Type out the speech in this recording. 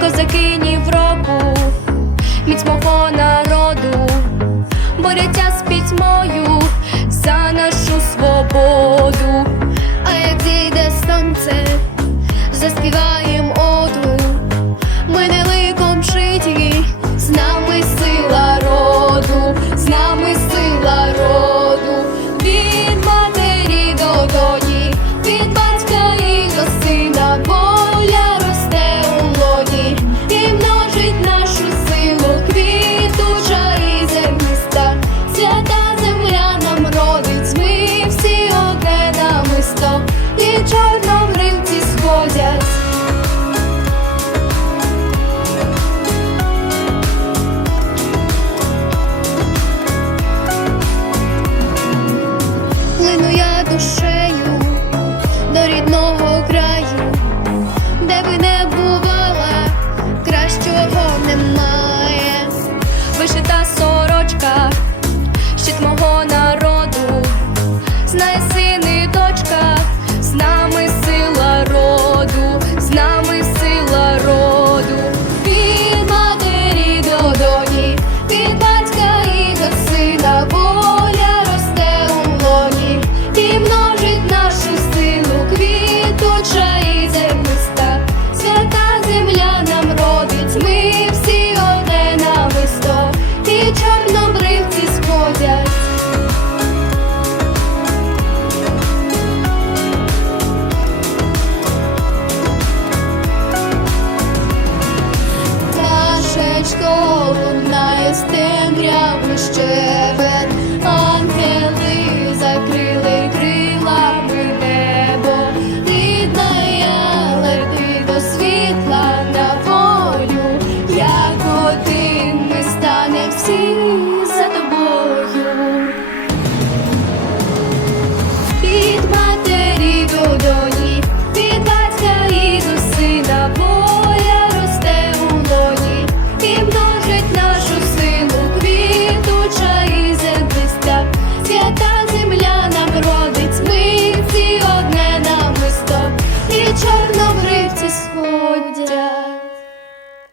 козакинів року, міць мого народу, бореться з пітьмою за нашу свободу, а як зійде сонце, заспіває. Сонечко лунає з темряви ще.